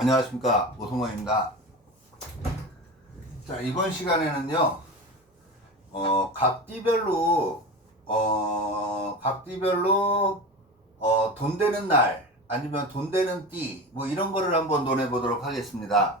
안녕하십니까, 오성원입니다. 자, 이번 시간에는요, 각 띠별로 돈 되는 날 아니면 돈 되는 띠 뭐 이런 거를 한번 논해 보도록 하겠습니다.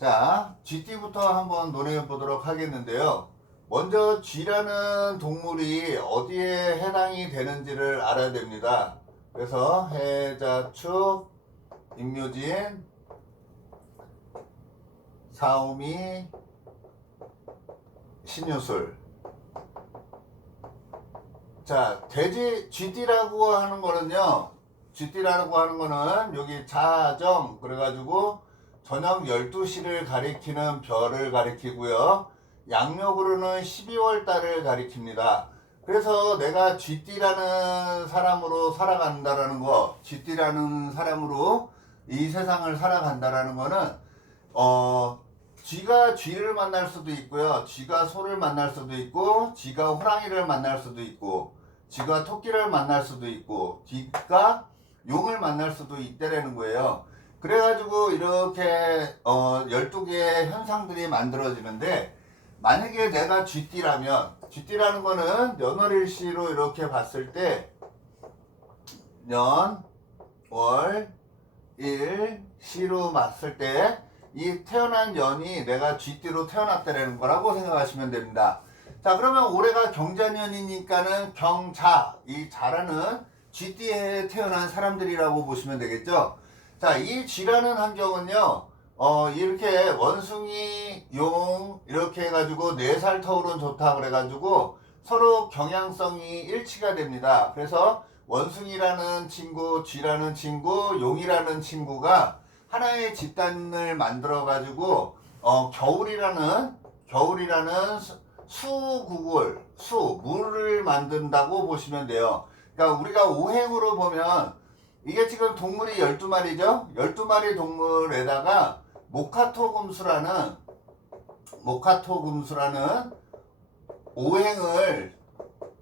자, 쥐띠부터 한번 논해 보도록 하겠는데요. 먼저 쥐라는 동물이 어디에 해당이 되는지를 알아야 됩니다. 그래서 해자축, 임묘진, 사오미, 신유술. 자, 쥐띠라고 하는 거는요, 쥐띠라고 하는 거는 여기 자정, 그래가지고 저녁 12시를 가리키는 별을 가리키고요. 양력으로는 12월 달을 가리킵니다. 그래서 내가 쥐띠라는 사람으로 살아간다라는 거, 쥐띠라는 사람으로 이 세상을 살아간다라는 거는, 쥐가 쥐를 만날 수도 있고요. 쥐가 소를 만날 수도 있고, 쥐가 호랑이를 만날 수도 있고, 쥐가 토끼를 만날 수도 있고, 쥐가 용을 만날 수도 있다라는 거예요. 그래가지고 이렇게 12개의 현상들이 만들어지는데, 만약에 내가 쥐띠라면, 쥐띠라는 거는 년월일시로 이렇게 봤을 때 년, 월, 일, 시로 봤을 때 이 태어난 년이 내가 쥐띠로 태어났다는 거라고 생각하시면 됩니다. 자, 그러면 올해가 경자년이니까는 경자, 이 자라는 쥐띠에 태어난 사람들이라고 보시면 되겠죠. 자, 이 쥐라는 환경은요, 이렇게 원숭이, 용 이렇게 해가지고 4살 터울은 좋다 그래가지고 서로 경향성이 일치가 됩니다. 그래서 원숭이라는 친구, 쥐라는 친구, 용이라는 친구가 하나의 집단을 만들어 가지고 겨울이라는 물을 만든다고 보시면 돼요. 그러니까 우리가 오행으로 보면 이게 지금 동물이 12마리죠. 12마리 동물에다가 모카토금수라는 오행을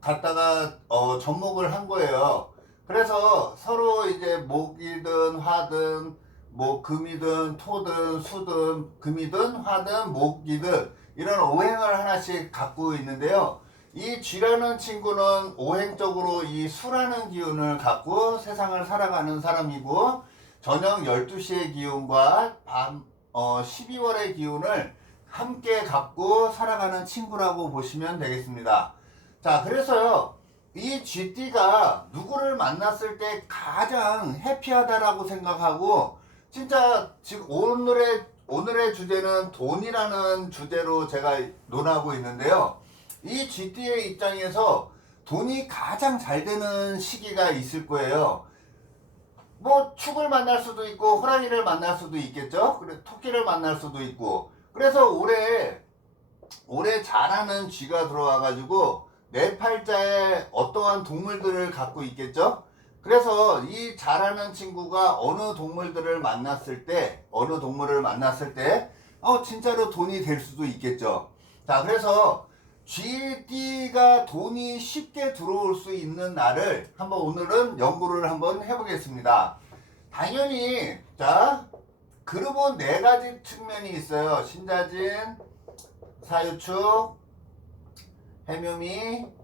갖다가 접목을 한 거예요. 그래서 서로 이제 목이든 화든 뭐 금이든 토든 수든 금이든 화든 목이든 이런 오행을 하나씩 갖고 있는데요. 이 쥐라는 친구는 오행적으로 이 수라는 기운을 갖고 세상을 살아가는 사람이고, 저녁 12시의 기운과 밤 12월의 기운을 함께 갖고 살아가는 친구라고 보시면 되겠습니다. 자, 그래서요, 이 쥐띠가 누구를 만났을 때 가장 해피하다라고 생각하고, 진짜 지금 오늘의 주제는 돈이라는 주제로 제가 논하고 있는데요. 이 쥐띠의 입장에서 돈이 가장 잘 되는 시기가 있을 거예요. 뭐 축을 만날 수도 있고 호랑이를 만날 수도 있겠죠. 그래, 토끼를 만날 수도 있고. 그래서 올해 잘하는 쥐가 들어와가지고 내 팔자에 어떠한 동물들을 갖고 있겠죠. 그래서 이 잘하는 친구가 어느 동물을 만났을 때 진짜로 돈이 될 수도 있겠죠. 자, 그래서 쥐띠가 돈이 쉽게 들어올 수 있는 날을 오늘은 연구를 한번 해보겠습니다. 당연히 자, 그룹은 4가지 측면이 있어요. 신자진, 사유축, 해묘미,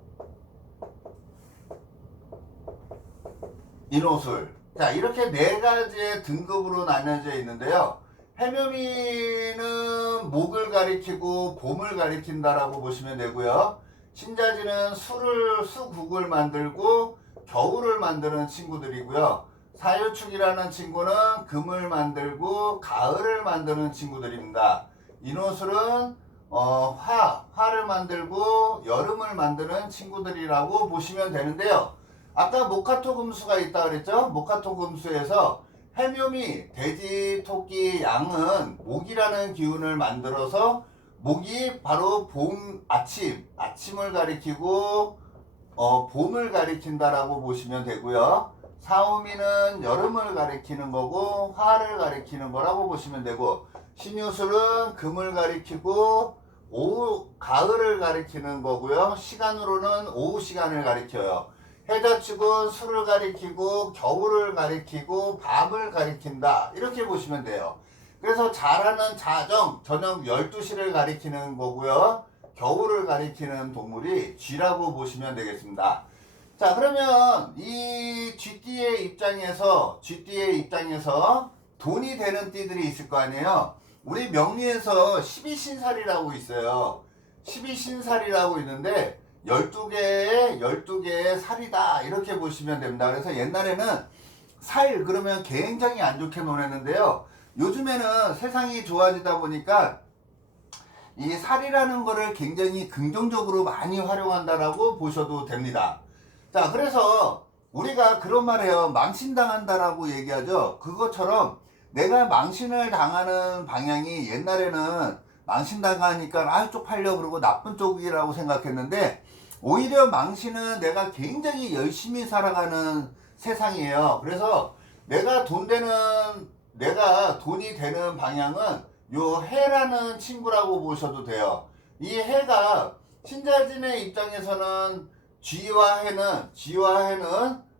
인호술. 자, 이렇게 4가지의 등급으로 나뉘어져 있는데요. 해묘미는 목을 가리키고 봄을 가리킨다라고 보시면 되고요. 신자지는 수국을 만들고 겨울을 만드는 친구들이고요. 사유축이라는 친구는 금을 만들고 가을을 만드는 친구들입니다. 인호술은 화를 만들고 여름을 만드는 친구들이라고 보시면 되는데요. 아까 모카토금수가 있다 그랬죠? 모카토금수에서 해묘미, 돼지, 토끼, 양은 목이라는 기운을 만들어서 목이 바로 아침을 가리키고 봄을 가리킨다라고 보시면 되고요. 사오미는 여름을 가리키는 거고 화를 가리키는 거라고 보시면 되고, 신유술은 금을 가리키고 가을을 가리키는 거고요. 시간으로는 오후 시간을 가리켜요. 해자축은 수를 가리키고 겨울을 가리키고 밤을 가리킨다. 이렇게 보시면 돼요. 그래서 자라는 자정, 저녁 12시를 가리키는 거고요. 겨울을 가리키는 동물이 쥐라고 보시면 되겠습니다. 자, 그러면 이 쥐띠의 입장에서 돈이 되는 띠들이 있을 거 아니에요. 우리 명리에서 12신살이라고 있어요. 12신살이라고 있는데 12개의 살이다 이렇게 보시면 됩니다. 그래서 옛날에는 살 그러면 굉장히 안 좋게 논했는데요. 요즘에는 세상이 좋아지다 보니까 이 살이라는 거를 굉장히 긍정적으로 많이 활용한다라고 보셔도 됩니다. 자, 그래서 우리가 그런 말 해요. 망신당한다라고 얘기하죠. 그것처럼 내가 망신을 당하는 방향이 옛날에는 망신당하니까 쪽팔려 그러고 나쁜 쪽이라고 생각했는데 오히려 망신은 내가 굉장히 열심히 살아가는 세상이에요. 그래서 내가 돈이 되는 방향은 요 해라는 친구라고 보셔도 돼요. 이 해가 신자진의 입장에서는 쥐와 해는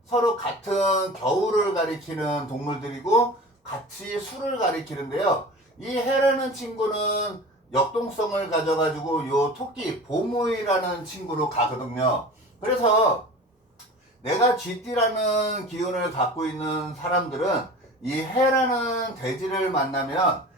서로 같은 겨울을 가리키는 동물들이고 같이 수를 가리키는데요. 이 해라는 친구는 역동성을 가져가지고 요 토끼 보무이라는 친구로 가거든요. 그래서 내가 쥐띠라는 기운을 갖고 있는 사람들은 이 해라는 대지를 만나면은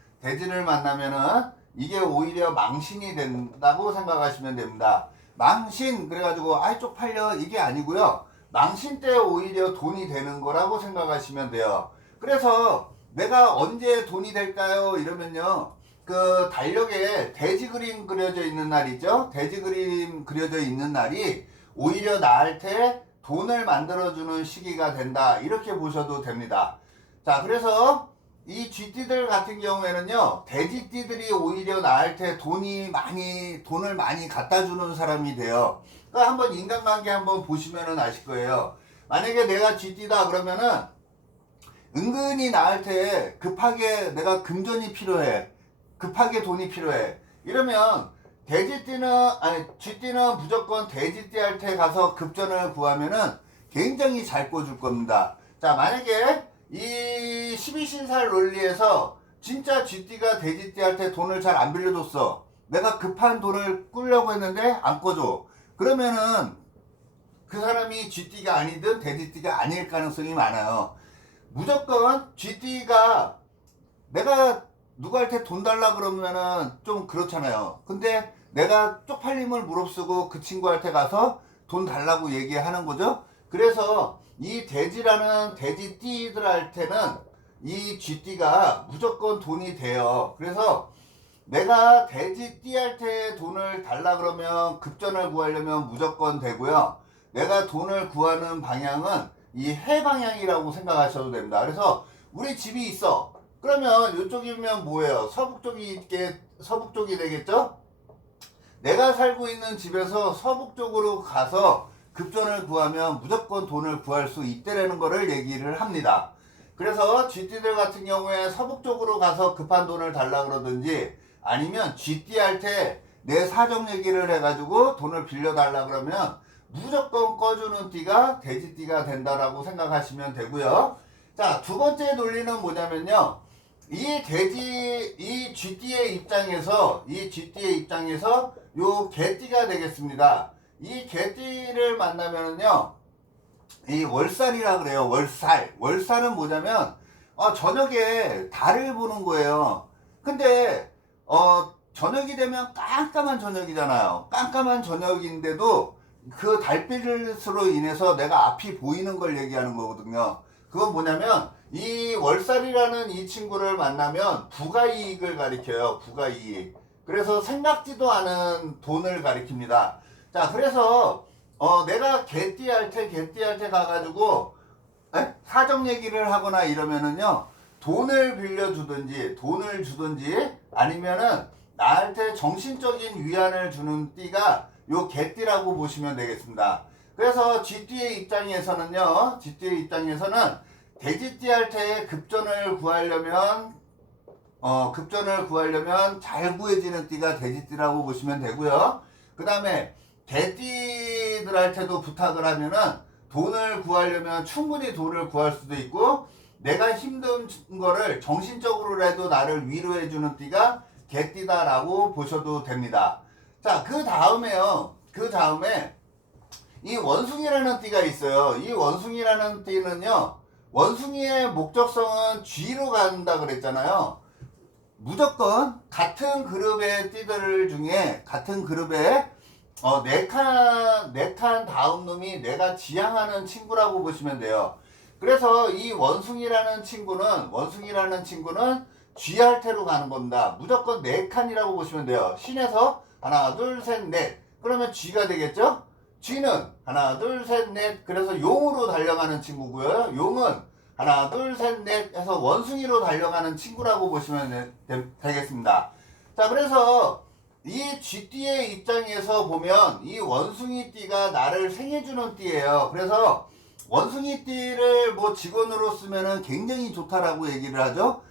이게 오히려 망신이 된다고 생각하시면 됩니다. 망신 그래가지고 쪽팔려 이게 아니고요. 망신 때 오히려 돈이 되는 거라고 생각하시면 돼요. 그래서 내가 언제 돈이 될까요? 이러면요. 그 달력에 돼지 그림 그려져 있는 날이죠. 돼지 그림 그려져 있는 날이 오히려 나한테 돈을 만들어주는 시기가 된다. 이렇게 보셔도 됩니다. 자, 그래서 이 쥐띠들 같은 경우에는요, 돼지띠들이 오히려 나한테 돈을 많이 갖다 주는 사람이 돼요. 그러니까 한번 인간관계 한번 보시면은 아실 거예요. 만약에 내가 쥐띠다 그러면은 은근히 나한테 급하게 내가 금전이 필요해. 급하게 돈이 필요해. 이러면 쥐띠는 무조건 돼지띠한테 가서 급전을 구하면은 굉장히 잘 꿔줄 겁니다. 자, 만약에 이 12신살 논리에서 진짜 쥐띠가 돼지띠한테 돈을 잘 안 빌려줬어. 내가 급한 돈을 꾸려고 했는데 안 꿔줘. 그러면은 그 사람이 쥐띠가 아니든 돼지띠가 아닐 가능성이 많아요. 무조건 쥐띠가 내가 누구한테 돈 달라 그러면은 좀 그렇잖아요. 근데 내가 쪽팔림을 무릅쓰고 그 친구한테 가서 돈 달라고 얘기하는 거죠. 그래서 이 돼지라는 돼지띠들한테는 이 쥐띠가 무조건 돈이 돼요. 그래서 내가 돼지띠한테 돈을 달라 그러면 급전을 구하려면 무조건 되고요. 내가 돈을 구하는 방향은 이 해 방향이라고 생각하셔도 됩니다. 그래서 우리 집이 있어. 그러면 이쪽이면 뭐예요? 서북쪽이 되겠죠? 내가 살고 있는 집에서 서북쪽으로 가서 급전을 구하면 무조건 돈을 구할 수 있다라는 거를 얘기를 합니다. 그래서 쥐띠들 같은 경우에 서북쪽으로 가서 급한 돈을 달라 그러든지 아니면 쥐띠한테 내 사정 얘기를 해가지고 돈을 빌려달라 그러면 무조건 꺼주는 띠가 돼지띠가 된다라고 생각하시면 되고요. 자, 두 번째 논리는 뭐냐면요. 이 쥐띠의 입장에서 요 개띠가 되겠습니다. 이 개띠를 만나면은요, 이 월살이라 그래요. 월살은 뭐냐면 저녁에 달을 보는 거예요. 근데 저녁이 되면 깜깜한 저녁이잖아요. 깜깜한 저녁인데도 그 달빛으로 인해서 내가 앞이 보이는 걸 얘기하는 거거든요. 그건 뭐냐면 이 월살이라는 이 친구를 만나면 부가이익을 가리켜요. 부가이익. 그래서 생각지도 않은 돈을 가리킵니다. 자, 그래서 내가 개띠한테 가가지고 사정 얘기를 하거나 이러면은요, 돈을 주든지 아니면은 나한테 정신적인 위안을 주는 띠가 요 개띠라고 보시면 되겠습니다. 그래서 쥐띠의 입장에서는 돼지띠한테 급전을 구하려면 잘 구해지는 띠가 돼지띠라고 보시면 되고요. 그 다음에 개띠들한테도 부탁을 하면은 돈을 구하려면 충분히 돈을 구할 수도 있고, 내가 힘든 거를 정신적으로라도 나를 위로해주는 띠가 개띠다라고 보셔도 됩니다. 자, 그 다음에요. 그 다음에 이 원숭이라는 띠가 있어요. 이 원숭이라는 띠는요, 원숭이의 목적성은 쥐로 간다 그랬잖아요. 무조건 같은 그룹의 띠들 중에 같은 그룹에 네 칸 다음 놈이 내가 지향하는 친구라고 보시면 돼요. 그래서 이 원숭이라는 친구는 쥐할태로 가는 겁니다. 무조건 네 칸이라고 보시면 돼요. 신에서 하나 둘 셋 넷 그러면 쥐가 되겠죠. 쥐는 하나 둘 셋 넷 그래서 용으로 달려가는 친구고요. 용은 하나 둘 셋 넷 해서 원숭이로 달려가는 친구라고 보시면 되겠습니다. 자, 그래서 이 쥐띠의 입장에서 보면 이 원숭이띠가 나를 생해주는 띠예요. 그래서 원숭이띠를 뭐 직원으로 쓰면은 굉장히 좋다라고 얘기를 하죠.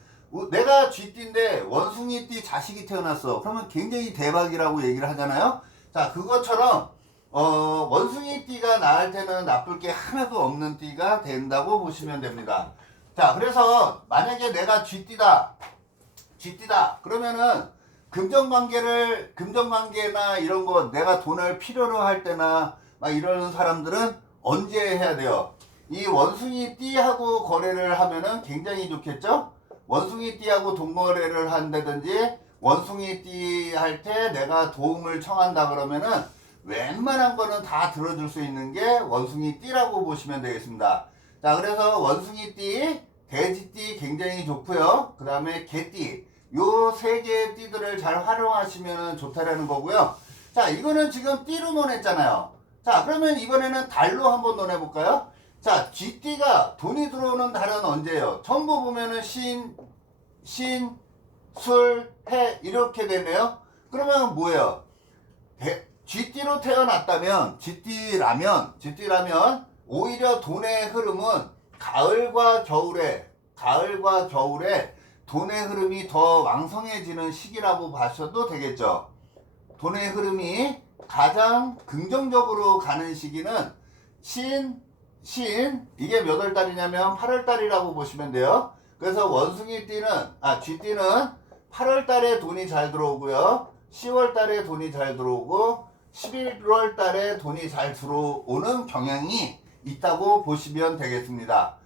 내가 쥐띠인데 원숭이띠 자식이 태어났어. 그러면 굉장히 대박이라고 얘기를 하잖아요. 자, 그것처럼 원숭이띠가 나한테는 나쁠 게 하나도 없는 띠가 된다고 보시면 됩니다. 자, 그래서 만약에 내가 쥐띠다 그러면은 금전관계나 이런 거 내가 돈을 필요로 할 때나 막 이러는 사람들은 언제 해야 돼요? 이 원숭이띠하고 거래를 하면은 굉장히 좋겠죠? 원숭이띠하고 돈거래를 한다든지 원숭이띠 할 때 내가 도움을 청한다 그러면은 웬만한 거는 다 들어줄 수 있는 게 원숭이띠라고 보시면 되겠습니다. 자, 그래서 원숭이띠, 돼지띠 굉장히 좋고요. 그 다음에 개띠, 요 세 개의 띠들을 잘 활용하시면 좋다라는 거고요. 자, 이거는 지금 띠로 논했잖아요. 자, 그러면 이번에는 달로 한번 논해볼까요? 자, 쥐띠가 돈이 들어오는 달은 언제예요? 전부 보면은 신, 술, 해 이렇게 되네요. 그러면 뭐예요? 쥐띠로 태어났다면 쥐띠라면 오히려 돈의 흐름은 가을과 겨울에 돈의 흐름이 더 왕성해지는 시기라고 봐셔도 되겠죠. 돈의 흐름이 가장 긍정적으로 가는 시기는 이게 몇 월 달이냐면 8월 달이라고 보시면 돼요. 그래서 쥐띠는 8월 달에 돈이 잘 들어오고요. 10월 달에 돈이 잘 들어오고 11월 달에 돈이 잘 들어오는 경향이 있다고 보시면 되겠습니다.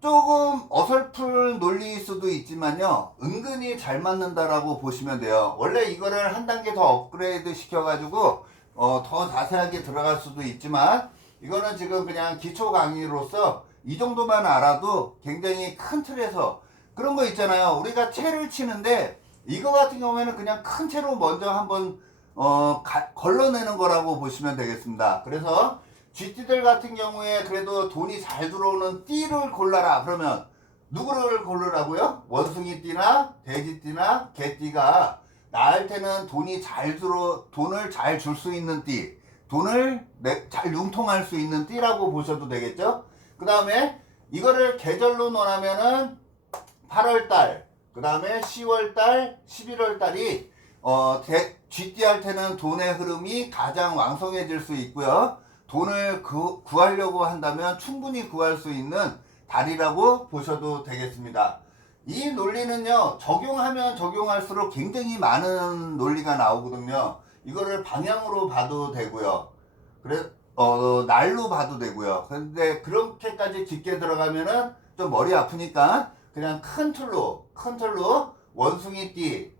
조금 어설픈 논리일 수도 있지만요, 은근히 잘 맞는다라고 보시면 돼요. 원래 이거를 한 단계 더 업그레이드 시켜가지고 더 자세하게 들어갈 수도 있지만, 이거는 지금 그냥 기초 강의로서 이 정도만 알아도 굉장히 큰 틀에서 그런 거 있잖아요. 우리가 채를 치는데 이거 같은 경우에는 그냥 큰 채로 먼저 한번 걸러내는 거라고 보시면 되겠습니다. 그래서 쥐띠들 같은 경우에 그래도 돈이 잘 들어오는 띠를 골라라 그러면 누구를 고르라고요? 원숭이띠나 돼지띠나 개띠가 나한테는 돈을 잘 줄 수 있는 띠, 돈을 잘 융통할 수 있는 띠라고 보셔도 되겠죠. 그 다음에 이거를 계절로 논하면은 8월달, 그 다음에 10월달, 11월달이 쥐띠한테는 돈의 흐름이 가장 왕성해질 수 있고요. 돈을 구하려고 한다면 충분히 구할 수 있는 달이라고 보셔도 되겠습니다. 이 논리는요, 적용하면 적용할수록 굉장히 많은 논리가 나오거든요. 이거를 방향으로 봐도 되고요. 날로 봐도 되고요. 근데 그렇게까지 깊게 들어가면은 좀 머리 아프니까 그냥 큰 틀로 원숭이띠,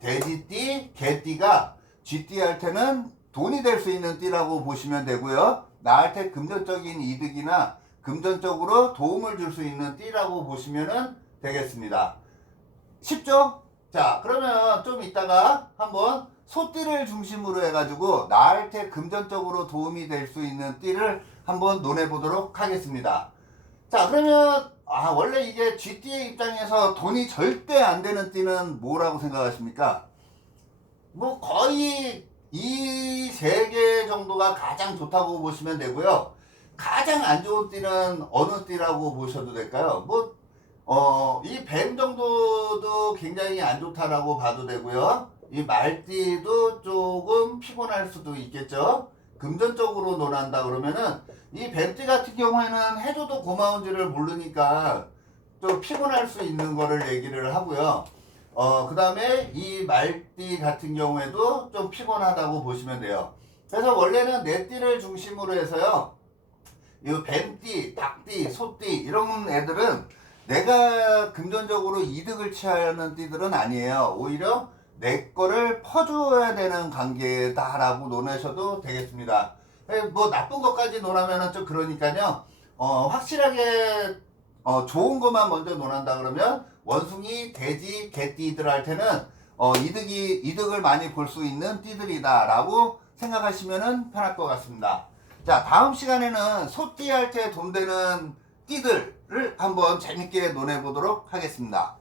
돼지띠, 개띠가 쥐띠한테는 돈이 될 수 있는 띠라고 보시면 되고요. 나한테 금전적인 이득이나 금전적으로 도움을 줄 수 있는 띠라고 보시면 되겠습니다. 쉽죠? 자, 그러면 좀 이따가 한번 소띠를 중심으로 해가지고 나한테 금전적으로 도움이 될 수 있는 띠를 한번 논해보도록 하겠습니다. 자, 그러면 원래 이게 쥐띠의 입장에서 돈이 절대 안 되는 띠는 뭐라고 생각하십니까? 뭐 거의 이 세 개 정도가 가장 좋다고 보시면 되고요. 가장 안 좋은 띠는 어느 띠라고 보셔도 될까요? 이 뱀 정도도 굉장히 안 좋다라고 봐도 되고요. 이 말띠도 조금 피곤할 수도 있겠죠. 금전적으로 논한다 그러면은 이 뱀띠 같은 경우에는 해줘도 고마운지를 모르니까 좀 피곤할 수 있는 거를 얘기를 하고요. 그 다음에 이 말띠 같은 경우에도 좀 피곤하다고 보시면 돼요. 그래서 원래는 네 띠를 중심으로 해서요. 이 뱀띠, 닭띠, 소띠 이런 애들은 내가 금전적으로 이득을 취하는 띠들은 아니에요. 오히려 내 거를 퍼줘야 되는 관계다라고 논하셔도 되겠습니다. 뭐 나쁜 것까지 논하면은 좀 그러니까요. 확실하게 좋은 것만 먼저 논한다 그러면 원숭이, 돼지, 개띠들한테는 이득을 많이 볼 수 있는 띠들이다라고 생각하시면 편할 것 같습니다. 자, 다음 시간에는 소띠 할 때 돈 되는 띠들을 한번 재밌게 논해 보도록 하겠습니다.